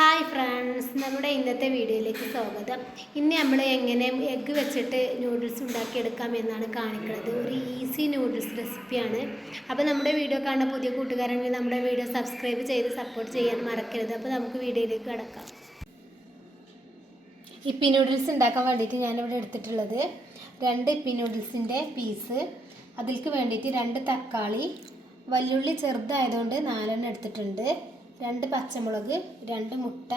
Hi friends, നമ്മുടെ ഇന്നത്തെ വീഡിയോയിലേക്ക് സ്വാഗതം. ഇന്ന് നമ്മൾ എങ്ങനെ എഗ്ഗ് വെച്ചിട്ട് നൂഡിൽസ് ഉണ്ടാക്കിയെടുക്കാം എന്നാണ് കാണിക്കുന്നത്. ഒരു ഈസി നൂഡിൽസ് റെസിപ്പിയാണ്. അപ്പോൾ നമ്മുടെ വീഡിയോ കാണുന്ന പുതിയ കൂട്ടുകാരാണെങ്കിൽ നമ്മുടെ വീഡിയോ സബ്സ്ക്രൈബ് ചെയ്ത് സപ്പോർട്ട് ചെയ്യാൻ മറക്കരുത്. അപ്പോൾ നമുക്ക് വീഡിയോയിലേക്ക് കടക്കാം. ഇപ്പി നൂഡിൽസ് ഉണ്ടാക്കാൻ വേണ്ടിയിട്ട് ഞാനിവിടെ എടുത്തിട്ടുള്ളത് 2 ഇപ്പി നൂഡിൽസിൻ്റെ പീസ്, അതിലേക്ക് വേണ്ടിയിട്ട് 2 തക്കാളി, വല്ലുള്ളി ചെറുതായതുകൊണ്ട് 4 എടുത്തിട്ടുണ്ട്, 2 പച്ചമുളക്, 2 മുട്ട,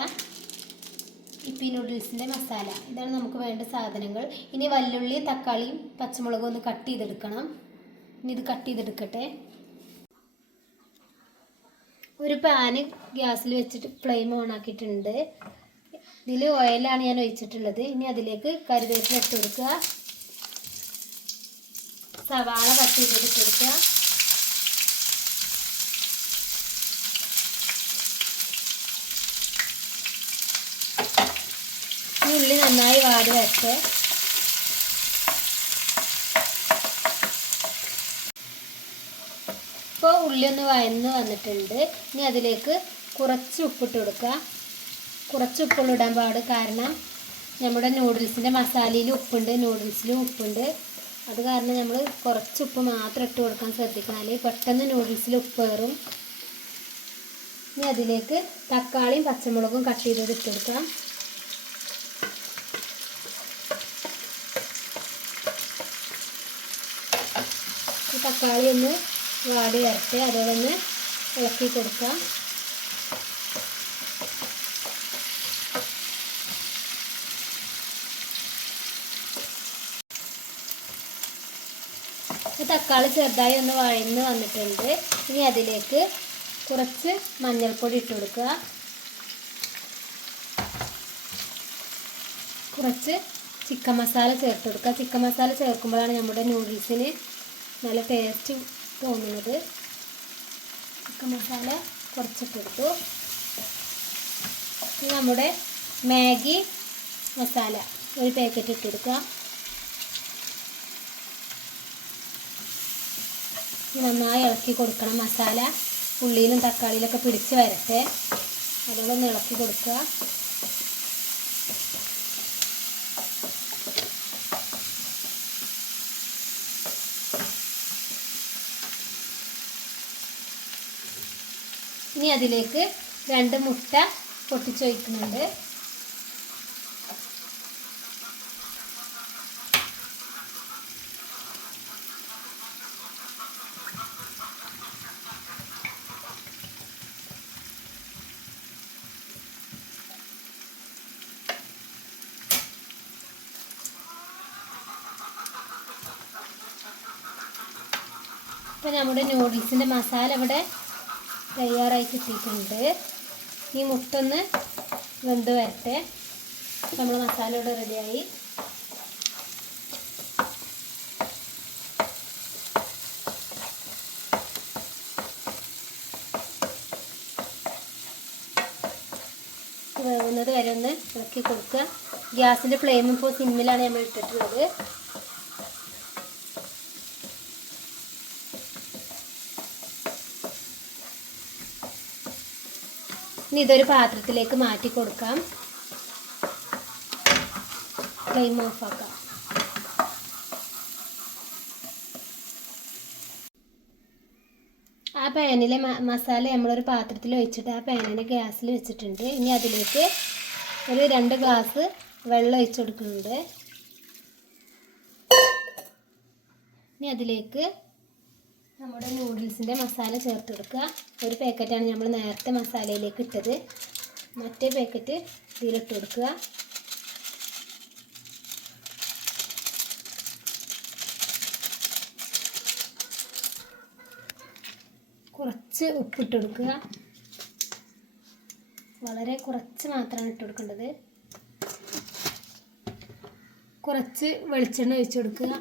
ഇപ്പി നൂഡിൽസിൻ്റെ മസാല. ഇതാണ് നമുക്ക് വേണ്ട സാധനങ്ങൾ. ഇനി വല്ലുള്ളി, തക്കാളിയും പച്ചമുളകും ഒന്ന് കട്ട് ചെയ്തെടുക്കണം. ഇനി ഇത് കട്ട് ചെയ്തെടുക്കട്ടെ. ഒരു പാന് ഗ്യാസിൽ വെച്ചിട്ട് ഫ്ലെയിം ഓൺ ആക്കിയിട്ടുണ്ട്. ഇതിൽ ഓയിലാണ് ഞാൻ ഒഴിച്ചിട്ടുള്ളത്. ഇനി അതിലേക്ക് കറിവേപ്പില ഇട്ട് കൊടുക്കുക, സവാള കട്ട് ചെയ്തിട്ട് കൊടുക്കുക, ഉള്ളി നന്നായി വാടി വരട്ടെ. ഇപ്പോൾ ഉള്ളി ഒന്ന് വഴന്ന് വന്നിട്ടുണ്ട്. ഇനി അതിലേക്ക് കുറച്ച് ഉപ്പിട്ട് കൊടുക്കുക. കുറച്ച് ഉപ്പുള്ള ഇടാൻ പാട്, കാരണം നമ്മുടെ നൂഡിൽസിൻ്റെ മസാലയിൽ ഉപ്പുണ്ട്, നൂഡിൽസിലും ഉപ്പുണ്ട്. അത് കാരണം നമ്മൾ കുറച്ച് ഉപ്പ് മാത്രം ഇട്ട് കൊടുക്കാൻ ശ്രദ്ധിക്കണം, അല്ലെങ്കിൽ പെട്ടെന്ന് നൂഡിൽസിൽ ഉപ്പ് കയറും. ഇനി അതിലേക്ക് തക്കാളിയും പച്ചമുളകും കട്ട് ചെയ്തത് ഇട്ട് കൊടുക്കാം. തക്കാളി ഒന്ന് വാടി വരട്ടെ, അതോടൊന്ന് ഇളക്കി കൊടുക്കാം. തക്കാളി ചെറുതായി ഒന്ന് വഴന്ന് വന്നിട്ടുണ്ട്. ഇനി അതിലേക്ക് കുറച്ച് മഞ്ഞൾപ്പൊടി ഇട്ട് കൊടുക്കുക, കുറച്ച് ചിക്കൻ മസാല ചേർത്ത് കൊടുക്കുക. ചിക്കൻ മസാല ചേർക്കുമ്പോഴാണ് നമ്മുടെ നൂഡിൽസിന് നല്ല ടേസ്റ്റ് തോന്നുന്നത്. ചിക്കൻ മസാല കുറച്ചിട്ടെടുത്തു. നമ്മുടെ മാഗി മസാല ഒരു പാക്കറ്റ് ഇട്ട് കൊടുക്കുക. നന്നായി ഇളക്കി കൊടുക്കണം. മസാല ഉള്ളിയിലും തക്കാളിയിലൊക്കെ പിടിച്ച് വരട്ടെ, അതുകൊണ്ടൊന്ന് ഇളക്കി കൊടുക്കുക. ഇനി അതിലേക്ക് 2 മുട്ട പൊട്ടിച്ചൊഴിക്കുന്നുണ്ട്. ഇപ്പോൾ നമ്മുടെ നൂഡിൽസിൻ്റെ മസാല ഇവിടെ തയ്യാറായി കിട്ടിയിട്ടുണ്ട്. ഈ മുട്ട ഒന്ന് വെന്ത് വരട്ടെ. നമ്മൾ മസാല ഇവിടെ റെഡിയായി. വേവുന്നത് വരെ ഒന്ന് ഇളക്കി കൊടുക്കുക. ഗ്യാസിൻ്റെ ഫ്ലെയിം ഇപ്പോൾ സിമ്മിലാണ് നമ്മൾ ഇട്ടിട്ടുള്ളത്. ഇനി ഇതൊരു പാത്രത്തിലേക്ക് മാറ്റി കൊടുക്കാം. ഫ്ലെയിം ഓഫാക്കാം. ആ പാനിലെ മസാല നമ്മളൊരു പാത്രത്തിൽ ഒഴിച്ചിട്ട് ആ പാനിനെ ഗ്യാസിൽ വെച്ചിട്ടുണ്ട്. ഇനി അതിലേക്ക് ഒരു 2 ഗ്ലാസ് വെള്ളം ഒഴിച്ചു കൊടുക്കുന്നുണ്ട്. ഇനി അതിലേക്ക് നമ്മുടെ നൂഡിൽസിൻ്റെ മസാല ചേർത്ത് കൊടുക്കുക. ഒരു പാക്കറ്റാണ് നമ്മൾ നേരത്തെ മസാലയിലേക്ക് ഇട്ടത്, മറ്റേ പാക്കറ്റ് ഇതിലിട്ട് കൊടുക്കുക. കുറച്ച് ഉപ്പിട്ട് കൊടുക്കുക, വളരെ കുറച്ച് മാത്രമാണ് ഇട്ട് കൊടുക്കേണ്ടത്. കുറച്ച് വെളിച്ചെണ്ണ ഒഴിച്ച് കൊടുക്കുക.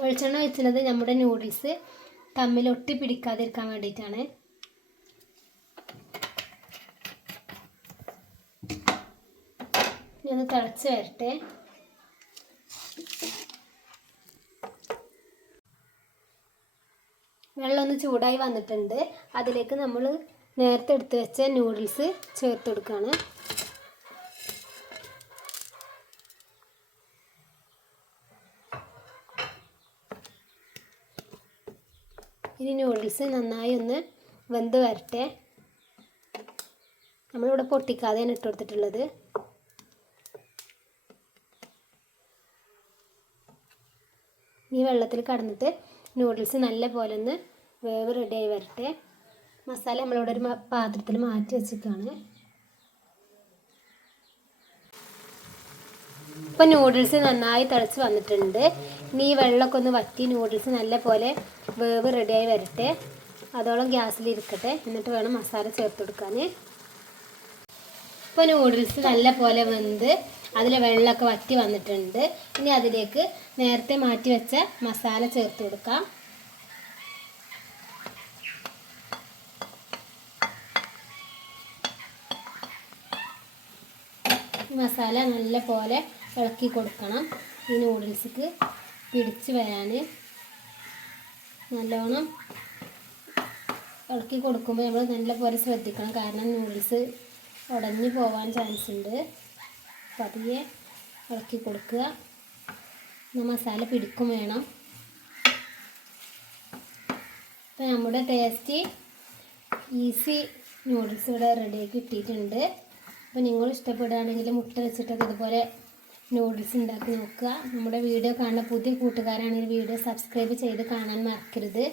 വെളിച്ചെണ്ണ ഒഴിച്ചത് നമ്മുടെ നൂഡിൽസ് തമ്മിൽ ഒട്ടി പിടിക്കാതിരിക്കാൻ വേണ്ടിയിട്ടാണ്. ഇനി ഒന്ന് തിളച്ച് വരട്ടെ. വെള്ളം ഒന്ന് ചൂടായി വന്നിട്ടുണ്ട്. അതിലേക്ക് നമ്മൾ നേരത്തെ എടുത്ത് വെച്ച നൂഡിൽസ് ചേർത്ത് കൊടുക്കുകയാണ്. ഇനി നൂഡിൽസ് നന്നായി ഒന്ന് വെന്ത് വരട്ടെ. നമ്മളിവിടെ പൊട്ടിക്കാതെയാണ് ഇട്ട് കൊടുത്തിട്ടുള്ളത്. ഈ വെള്ളത്തിൽ കടന്നിട്ട് നൂഡിൽസ് നല്ല പോലെ ഒന്ന് വേവ് റെഡിയായി വരട്ടെ. മസാല നമ്മളിവിടെ ഒരു പാത്രത്തിൽ മാറ്റി വെച്ചിട്ടാണ്. ഇപ്പോൾ നൂഡിൽസ് നന്നായി തിളച്ച് വന്നിട്ടുണ്ട്. ഇനി ഈ വെള്ളമൊക്കെ ഒന്ന് വറ്റി നൂഡിൽസ് നല്ല പോലെ വേവ് റെഡിയായി വരട്ടെ. അതോളം ഗ്യാസിലിരിക്കട്ടെ. എന്നിട്ട് വേണം മസാല ചേർത്ത് കൊടുക്കാൻ. ഇപ്പോൾ നൂഡിൽസ് നല്ല പോലെ വെന്ത് അതിൽ വെള്ളമൊക്കെ വറ്റി വന്നിട്ടുണ്ട്. ഇനി അതിലേക്ക് നേരത്തെ മാറ്റി വെച്ച മസാല ചേർത്ത് കൊടുക്കാം. മസാല നല്ല പോലെ ഇളക്കി കൊടുക്കണം. ഈ നൂഡിൽസിക്ക് പിടിച്ച് വരാൻ നല്ലോണം ഇളക്കി കൊടുക്കുമ്പോൾ നമ്മൾ നല്ല പോലെ ശ്രദ്ധിക്കണം. കാരണം നൂഡിൽസ് ഉടഞ്ഞു പോകാൻ ചാൻസ് ഉണ്ട്. പതിയെ ഇളക്കി കൊടുക്കുക. മസാല പിടിക്കും വേണം. അപ്പോൾ നമ്മുടെ ടേസ്റ്റി ഈസി നൂഡിൽസ് ഇവിടെ റെഡിയാക്കി കിട്ടിയിട്ടുണ്ട്. അപ്പോൾ നിങ്ങൾ ഇഷ്ടപ്പെടുകയാണെങ്കിൽ മുട്ട വെച്ചിട്ടൊക്കെ ഇതുപോലെ നൂഡിൽസ് ഉണ്ടാക്കി നോക്കുക. നമ്മുടെ വീഡിയോ കാണുന്ന പുതിയ കൂട്ടുകാരാണെങ്കിൽ വീഡിയോ സബ്സ്ക്രൈബ് ചെയ്ത് കാണാൻ മറക്കരുത്.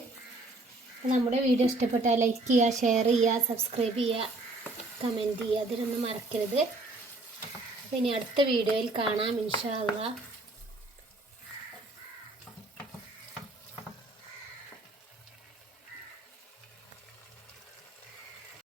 അപ്പോൾ നമ്മുടെ വീഡിയോ ഇഷ്ടപ്പെട്ടാൽ ലൈക്ക് ചെയ്യുക, ഷെയർ ചെയ്യുക, സബ്സ്ക്രൈബ് ചെയ്യുക, കമൻറ്റ് ചെയ്യുക. അതിലൊന്നും മറക്കരുത്. അപ്പോൾ ഇനി അടുത്ത വീഡിയോയിൽ കാണാം ഇൻഷാ അല്ലാഹ്.